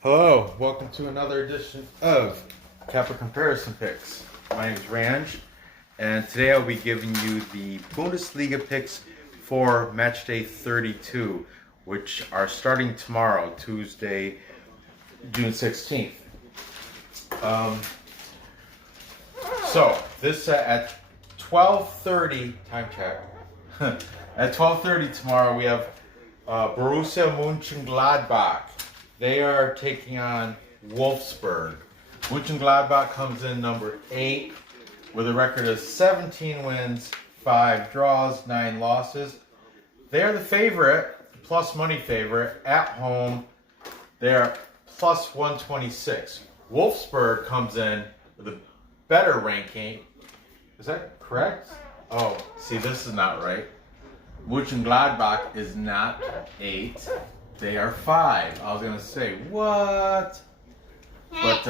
Hello, welcome to another edition of Kappa Comparison Picks. My name is Ranj, and today I'll be giving you the Bundesliga picks for match day 32, which are starting tomorrow, Tuesday, June 16th. So this at 12:30 time check. At 12:30 tomorrow, we have Borussia Mönchengladbach. They are taking on Wolfsburg. Mönchengladbach comes in number 8 with a record of 17 wins, 5 draws, 9 losses. They are the favorite, plus money favorite, at home. They are plus 126. Wolfsburg comes in with a better ranking. Is that correct? Oh, see, this is not right. Mönchengladbach is not 8. They are 5. I was going to say, what? But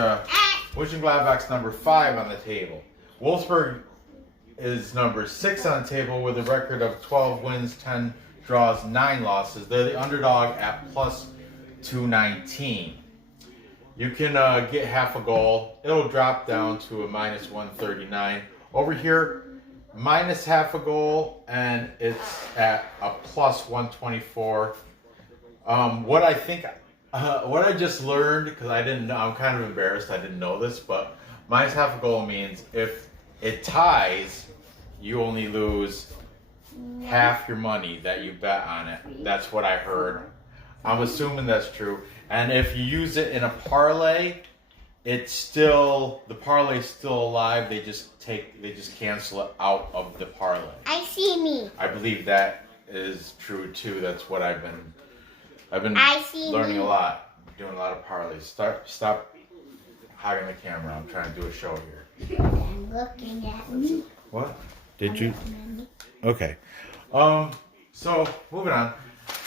Mönchengladbach's number 5 on the table. Wolfsburg is number 6 on the table with a record of 12 wins, 10 draws, 9 losses. They're the underdog at plus 219. You can get half a goal. It'll drop down to a minus 139. Over here, minus half a goal, and it's at a plus 124. What I just learned, because I didn't know, I'm kind of embarrassed, I didn't know this, but minus half a goal means if it ties, you only lose half your money that you bet on it. That's what I heard. I'm assuming that's true. And if you use it in a parlay, the parlay's still alive. They just cancel it out of the parlay. I see me. I believe that is true too. That's what I've been learning a lot, doing a lot of parlays. Stop hogging the camera. I'm trying to do a show here. I'm looking at me. What? Did you? Okay. So moving on.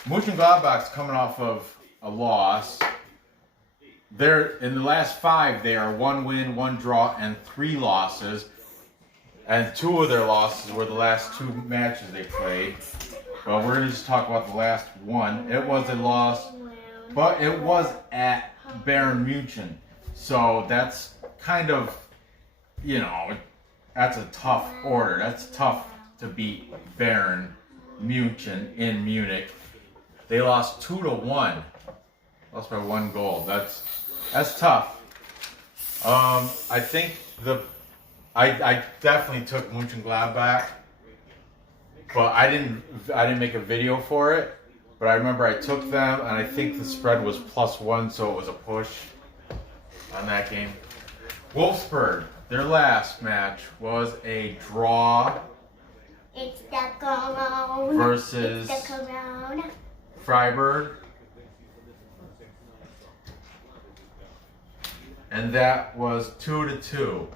Mönchengladbach's coming off of a loss. They're in the last 5. They are 1 win, 1 draw, and 3 losses. And 2 of their losses were the last 2 matches they played. Well, we're going to just talk about the last one. It was a loss, but it was at Bayern München. So that's kind of, that's a tough order. That's tough to beat Bayern München in Munich. They lost 2-1. Lost by 1 goal. That's tough. I think I definitely took Mönchengladbach. But I didn't make a video for it. But I remember I took them, and I think the spread was +1, so it was a push on that game. Wolfsburg, their last match was a draw. It's the Cologne. Versus it's the Cologne. Freiburg. And that was 2-2.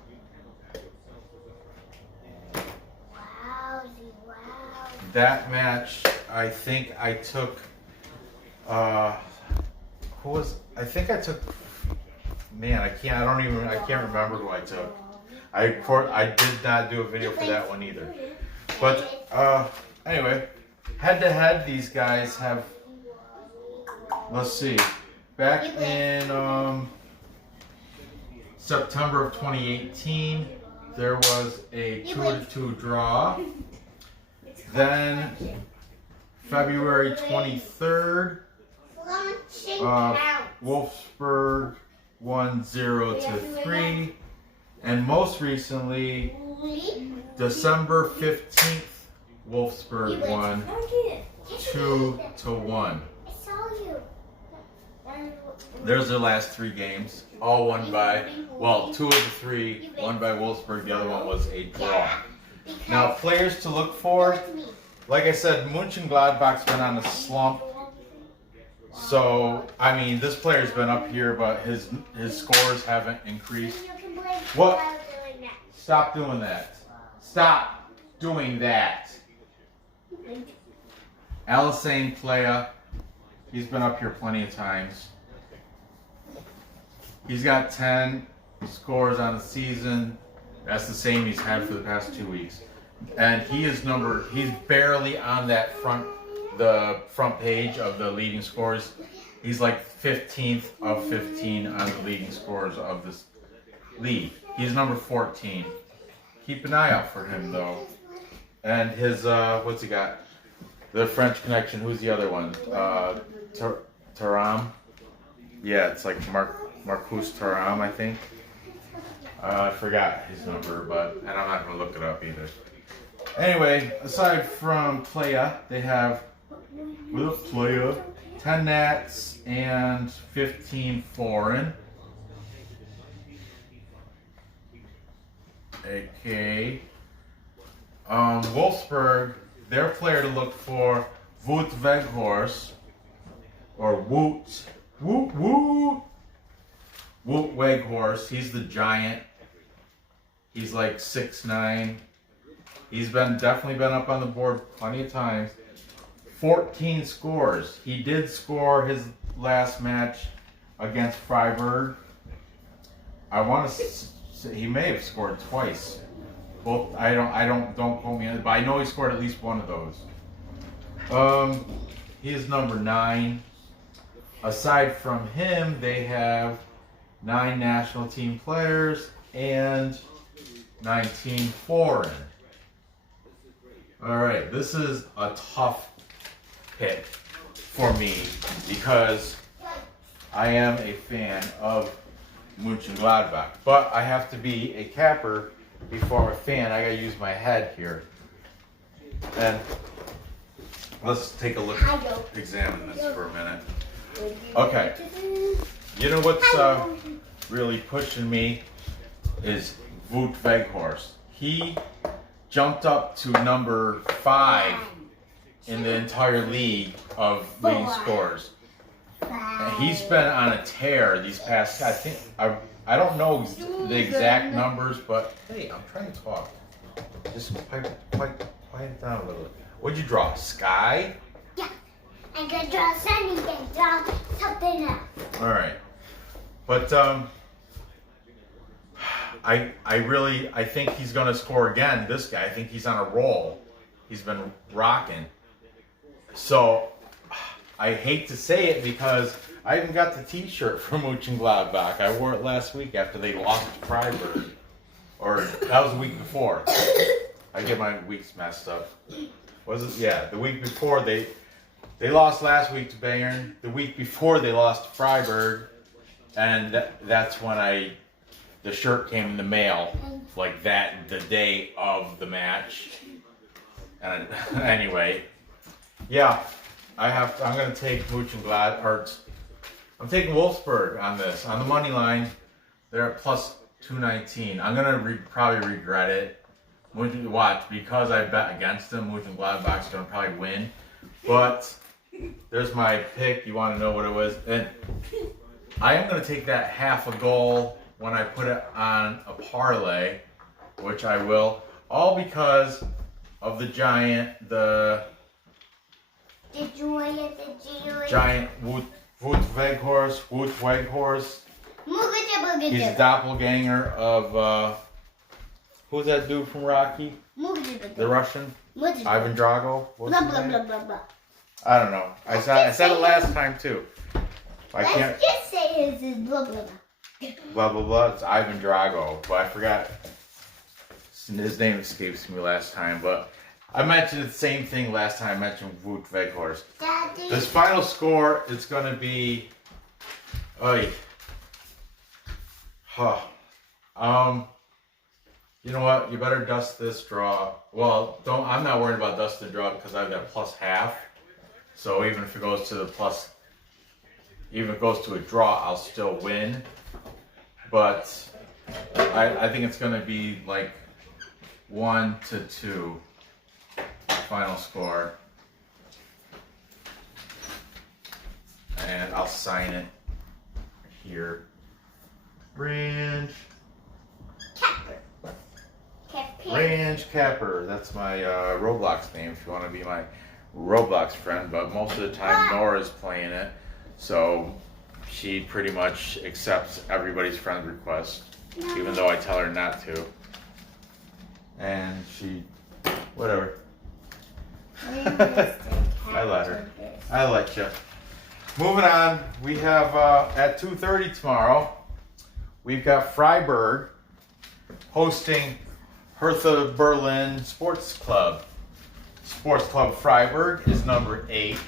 That match, I think I took, I can't remember who I took. I did not do a video for that one either. But, anyway, head to head, these guys have, let's see, back in, September of 2018, there was a 2-2 draw. Then, February 23rd, Wolfsburg won 0-3. And most recently, December 15th, Wolfsburg won 2-1. There's their last 3 games, all won by, 2 of the 3 won by Wolfsburg, the other one was a draw. Now, players to look for, like I said, Mönchengladbach's been on a slump. So, I mean, this player's been up here, but his scores haven't increased. What? Stop doing that. Stop doing that. Alassane Playa, he's been up here plenty of times. He's got 10 scores on the season. That's the same he's had for the past 2 weeks. And he's barely on the front page of the leading scores. He's like 15th of 15 on the leading scorers of this league. He's number 14. Keep an eye out for him though. And his what's he got? The French connection. Who's the other one? Thuram. Yeah, it's like Marcus Thuram, I think. I forgot his number, and I'm not gonna look it up either. Anyway, aside from Playa, they have 10 Nats and 15 foreign. Okay. Wolfsburg, their player to look for, Wout Weghorst, or Wout Weghorst. He's the giant. He's like 6'9". He's definitely been up on the board plenty of times. 14 scores. He did score his last match against Freiburg. I want to say he may have scored twice. Both don't quote me on it, but I know he scored at least one of those. He is number 9. Aside from him, they have 9 national team players and 19 foreign. All right, this is a tough pick for me because I am a fan of Mönchengladbach, but I have to be a capper before I'm a fan. I gotta use my head here. And let's take a look, examine this for a minute. Okay, you know what's really pushing me is Wout Weghorst. He jumped up to number 5 in the entire league of leading scorers. And he's been on a tear these past, I don't know the exact numbers, but hey, I'm trying to talk. Just quiet it down a little bit. What'd you draw? Sky? Yeah. I'm gonna draw sunny and draw something else. Alright. But I think he's gonna score again, this guy. I think he's on a roll. He's been rocking. So I hate to say it because I even got the t-shirt from Mönchengladbach. I wore it last week after they lost to Freiburg. Or that was the week before. I get my weeks messed up. Was it? Yeah, the week before they lost last week to Bayern. The week before they lost to Freiburg. And that's when the shirt came in the mail. Like that, the day of the match. And anyway, yeah. I'm going to take Mönchengladbach, I'm taking Wolfsburg on this. On the money line, they're at plus 219. I'm going to probably regret it. Watch, because I bet against them, Mönchengladbach's going to probably win. But there's my pick. You want to know what it was? And I am going to take that half a goal when I put it on a parlay, which I will. All because of the giant, giant Wout Weghorst. He's a doppelganger of, who's that dude from Rocky? The Russian? Ivan Drago? What's his name? I don't know. I said it last time too. Let's just say his blah blah blah. Blah blah blah. It's Ivan Drago, but I forgot. His name escapes me last time, but I mentioned the same thing last time I mentioned Wout Weghorst. Daddy. This final score is going to be, you know what? You better dust this draw. Well, I'm not worried about dusting the draw because I've got plus half. So even if it goes to even if it goes to a draw, I'll still win. But I think it's going to be like 1-2 final score. And I'll sign it here. Ranj. Ranj Capper. That's my Roblox name if you want to be my Roblox friend. But most of the time Nora's playing it. So she pretty much accepts everybody's friend request. Even though I tell her not to. And she, whatever. I let her. I let you. Moving on, we have at 2:30 tomorrow, we've got Freiburg hosting Hertha Berlin Sports Club. Sports Club Freiburg is number 8.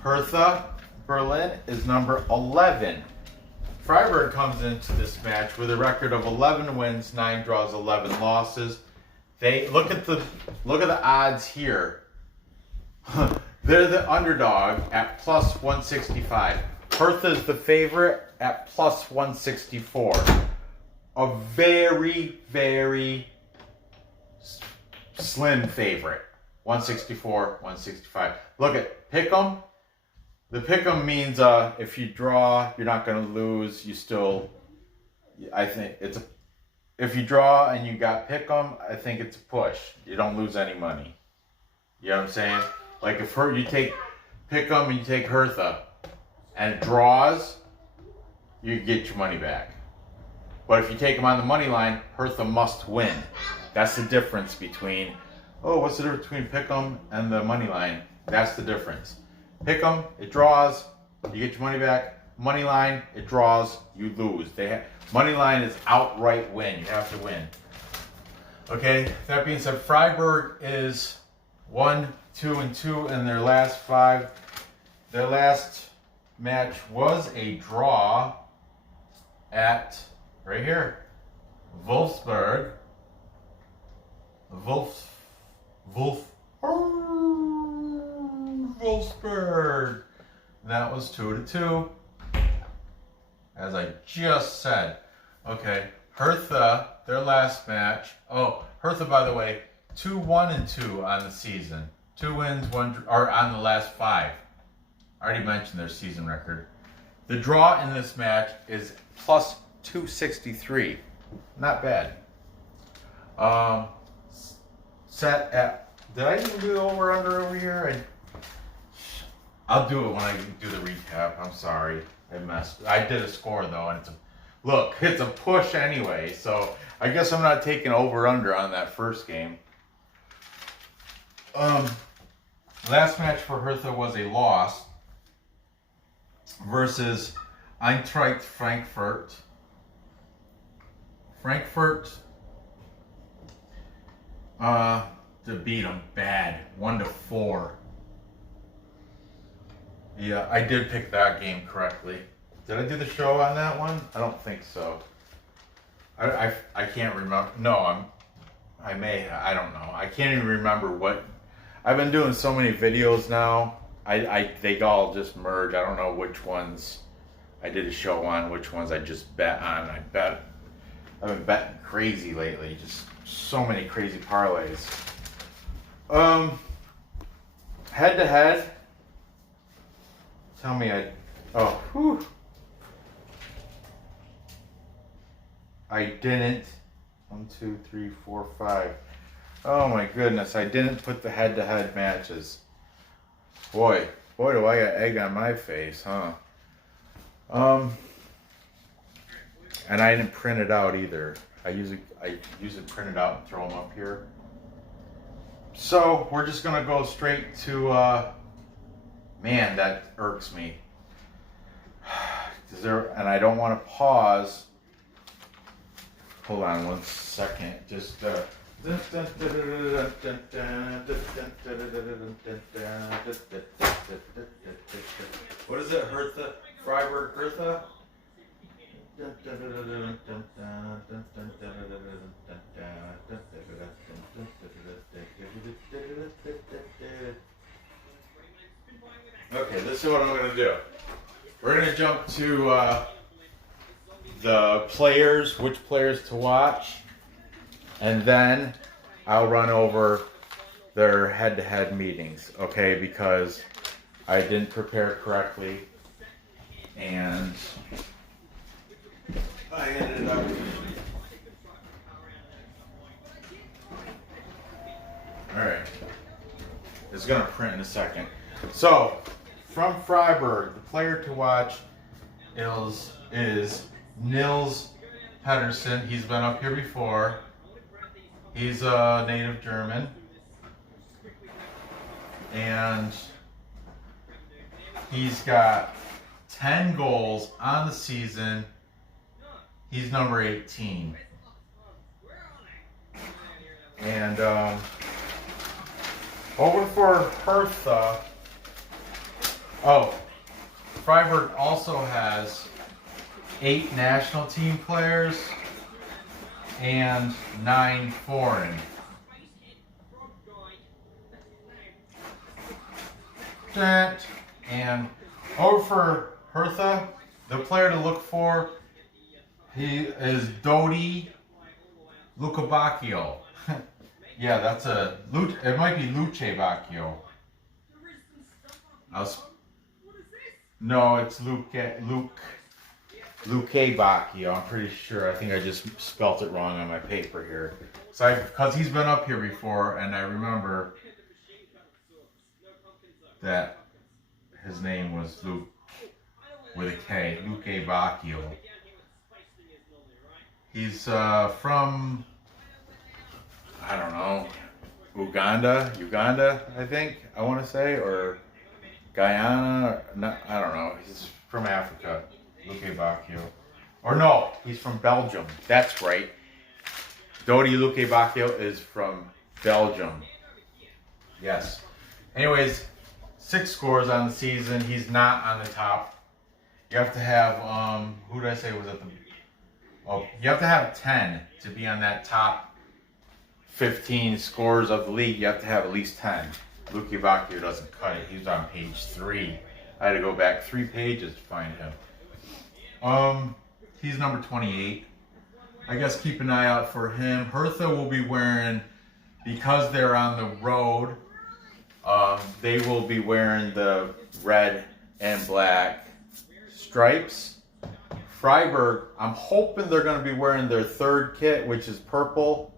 Hertha Berlin is number 11. Freiburg comes into this match with a record of 11 wins, 9 draws, 11 losses. They look at the odds here. They're the underdog at plus 165. Hertha is the favorite at plus 164. A very, very slim favorite. 164, 165. Look at Pick'em. The Pick'em means if you draw, you're not going to lose. You still, I think it's a, if you draw and you got Pick'em, I think it's a push. You don't lose any money. You know what I'm saying? Like if you take Pick'em and you take Hertha and it draws, you get your money back. But if you take them on the money line, Hertha must win. That's the difference between, what's the difference between Pick'em and the money line? That's the difference. Pick'em, it draws, you get your money back. Money line, it draws, you lose. Money line is outright win. You have to win. Okay, that being said, Freiburg is 1-2-2 in their last 5. Their last match was a draw at, right here, Wolfsburg. Wolfsburg. That was 2-2. As I just said. Okay, Hertha, their last match. Oh, Hertha, by the way, 2-1-2 on the season. 2 wins, 1 or on the last 5. I already mentioned their season record. The draw in this match is plus 263. Not bad. Set at. Did I even do the over here? I'll do it when I do the recap. I'm sorry. I did a score though, and it's a push anyway. So I guess I'm not taking over/under on that first game. Last match for Hertha was a loss versus Eintracht Frankfurt. Frankfurt to beat them bad, 1-4. Yeah, I did pick that game correctly. Did I do the show on that one? I don't think so. I can't remember. No, I may. I don't know. I can't even remember what. I've been doing so many videos now. They all just merge. I don't know which ones I did a show on, which ones I just bet on. I've been betting crazy lately. Just so many crazy parlays. Head to head. Tell me I didn't. 1, 2, 3, 4, 5. Oh my goodness, I didn't put the head-to-head matches. Boy, do I got egg on my face, huh? And I didn't print it out either. I usually print it out and throw them up here. So we're just gonna go straight to. Man, that irks me. And I don't want to pause. Hold on 1 second. Just. What is it? Hertha? Freiburg Hertha? Okay, this is what I'm going to do. We're going to jump to the players, which players to watch, and then I'll run over their head-to-head meetings, okay, because I didn't prepare correctly, and I ended up... Alright. It's going to print in a second. So, from Freiburg, the player to watch is Nils Pedersen. He's been up here before. He's a native German. And he's got 10 goals on the season. He's number 18. And over for Hertha. Oh, Freiburg also has 8 national team players and 9 foreign. And over for Hertha, the player to look for, he is Dodi Lukebakio. Yeah, that's it might be Luce Bacchio. No, it's Luke Bacchio. I'm pretty sure. I think I just spelt it wrong on my paper here. Because he's been up here before, and I remember that his name was Luke with a K, Luke Bacchio. He's from, I don't know, Uganda, I think, I want to say, or Guyana, I don't know. He's from Africa, Luke Bacchio. Or no, he's from Belgium. That's right. Dodi Luke Bacchio is from Belgium. Yes. Anyways, 6 scores on the season. He's not on the top. You have to have, who did I say was at the... Oh, you have to have 10 to be on that top 15 scores of the league. You have to have at least 10. Luke Bacchio doesn't cut it. He was on page 3. I had to go back 3 pages to find him. He's number 28. I guess keep an eye out for him. Hertha will be wearing, because they're on the road, they will be wearing the red and black stripes. Freiburg, I'm hoping they're going to be wearing their 3rd kit, which is purple,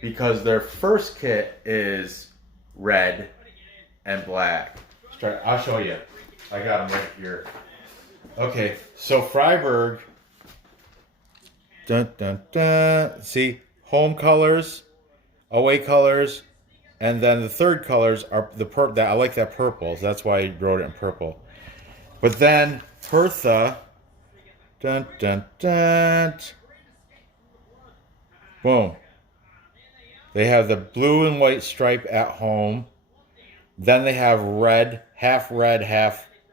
because their 1st kit is red and black. I'll show you. I got them right here. Okay, so Freiburg, dun dun dun. See, home colors, away colors, and then the 3rd colors are the that I like that purple. So that's why I wrote it in purple. But then Hertha, dun dun dun. Boom. They have the blue and white stripe at home. Then they have red, half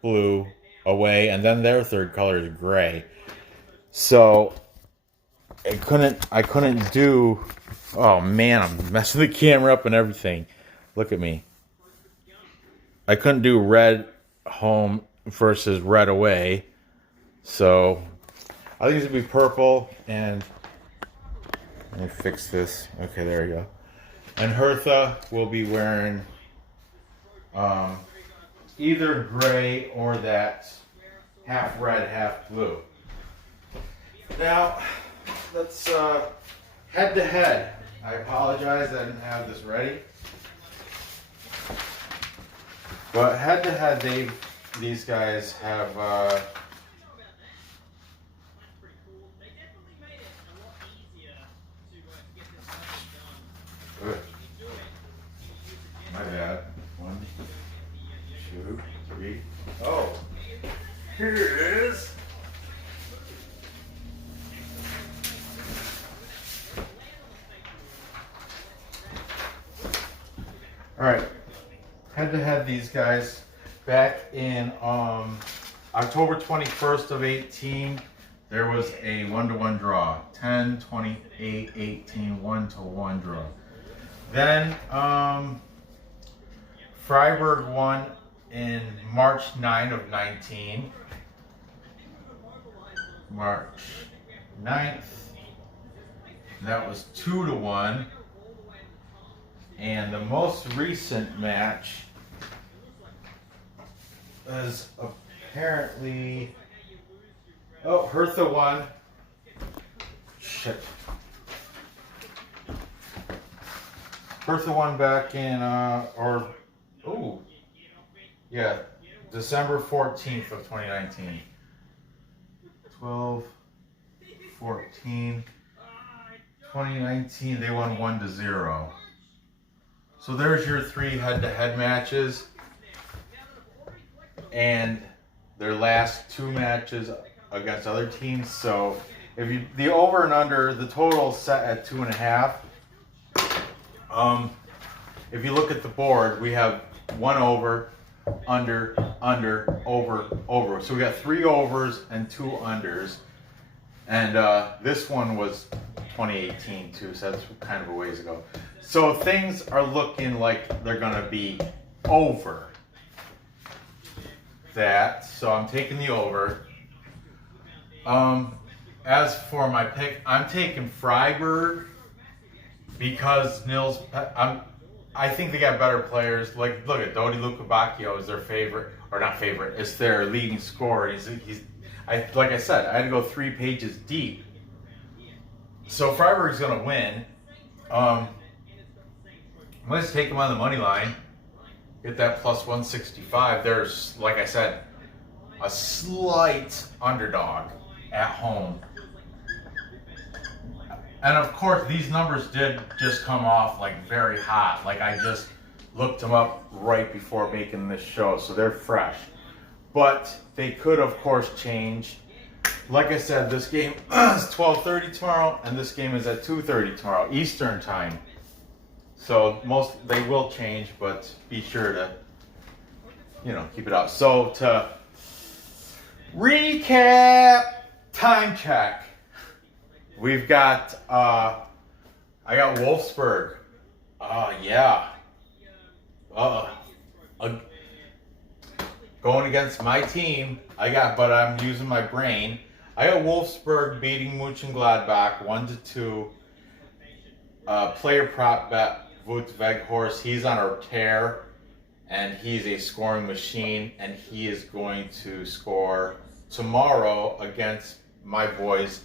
blue away, and then their 3rd color is gray. So I couldn't do. Oh man, I'm messing the camera up and everything. Look at me. I couldn't do red home versus red away. So I think this would be purple, and let me fix this. Okay, there we go. And Hertha will be wearing either gray or that half red, half blue. Now, let's head to head. I apologize I didn't have this ready. But head to head, these guys have my bad. 1, 2, 3. Oh, here it is. All right, head to head, these guys back in October 21st of 18. There was a 1-1 draw. 10, 28, 18, 1-1 draw. Then Freiburg won in March 9 of 19. March 9th. That was 2-1. And the most recent match is apparently... Oh, Hertha won. Shit. Hertha won back in, December 14th of 2019. 12, 14, 2019, they won 1-0. So there's your 3 head-to-head matches. And their last 2 matches against other teams. So if you the over and under, the total is set at 2.5. If you look at the board, we have 1 over, under, over, over. So we got 3 overs and 2 unders. And this one was 2018 too, so that's kind of a ways ago. So things are looking like they're gonna be over that. So I'm taking the over. As for my pick, I'm taking Freiburg because I think they got better players. Like, look at Dodi Lukebakio is their favorite, or not favorite, it's their leading scorer. Like I said, I had to go 3 pages deep. So Freiburg's going to win. I'm going to take them on the money line. Get that plus 165. There's, like I said, a slight underdog at home. And of course, these numbers did just come off like very hot. Like I just looked them up right before making this show, so they're fresh. But they could, of course, change. Like I said, this game is 12:30 tomorrow, and this game is at 2:30 tomorrow, Eastern time. So they will change, but be sure to, keep it up. So to recap, time check. We've got, I got Wolfsburg. Yeah. Going against my team, but I'm using my brain. I got Wolfsburg beating Mönchengladbach 1-2. Player prop bet Wout Weghorst. He's on a tear, and he's a scoring machine, and he is going to score tomorrow against my boys.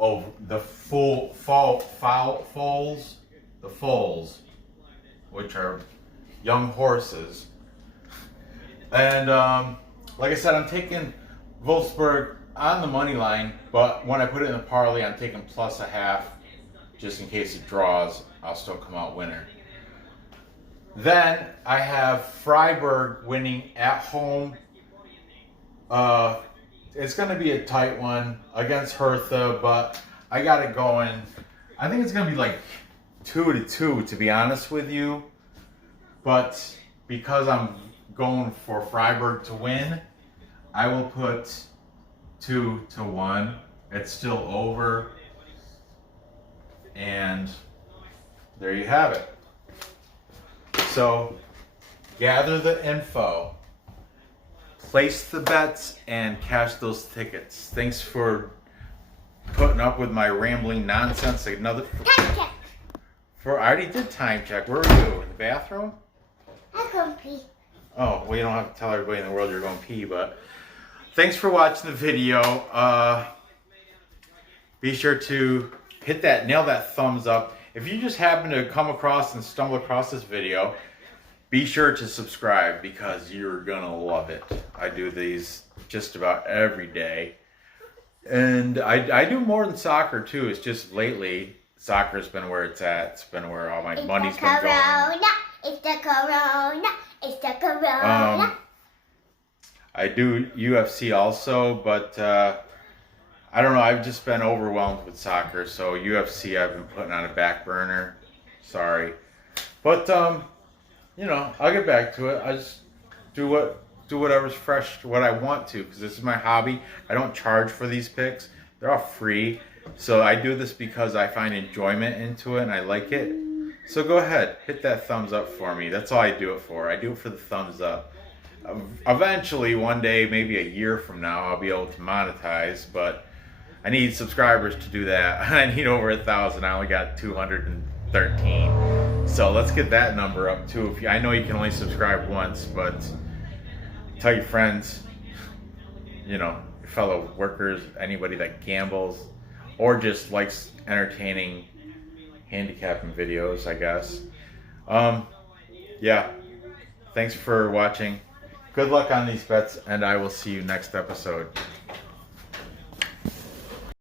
Oh, the foals, which are young horses. And like I said, I'm taking Wolfsburg on the money line, but when I put it in the parlay, I'm taking plus 0.5, just in case it draws. I'll still come out winner. Then I have Freiburg winning at home. It's going to be a tight one against Hertha, but I got it going. I think it's going to be like 2-2, to be honest with you. But because I'm going for Freiburg to win, I will put 2-1. It's still over. And there you have it. So gather the info, place the bets, and cash those tickets. Thanks for putting up with my rambling nonsense. Time check. I already did time check. Where are you? In the bathroom? I'm going to pee. Oh, well, you don't have to tell everybody in the world you're going to pee, but thanks for watching the video. Be sure to nail that thumbs up. If you just happen to come across and stumble across this video, be sure to subscribe because you're gonna love it. I do these just about every day. And I do more than soccer too. It's just lately, soccer's been where it's at. It's been where all my money's been going. It's the corona. It's the corona. I do UFC also, but I don't know. I've just been overwhelmed with soccer, so UFC I've been putting on a back burner. Sorry, but I'll get back to it. I just do whatever's fresh, what I want to, because this is my hobby. I don't charge for these picks; they're all free. So I do this because I find enjoyment into it and I like it. So go ahead, hit that thumbs up for me. That's all I do it for. I do it for the thumbs up. Eventually, one day, maybe a year from now, I'll be able to monetize, but I need subscribers to do that. I need over 1,000. I only got 213. So let's get that number up too. I know you can only subscribe once, but tell your friends, your fellow workers, anybody that gambles, or just likes entertaining handicapping videos, I guess. Yeah. Thanks for watching. Good luck on these bets, and I will see you next episode.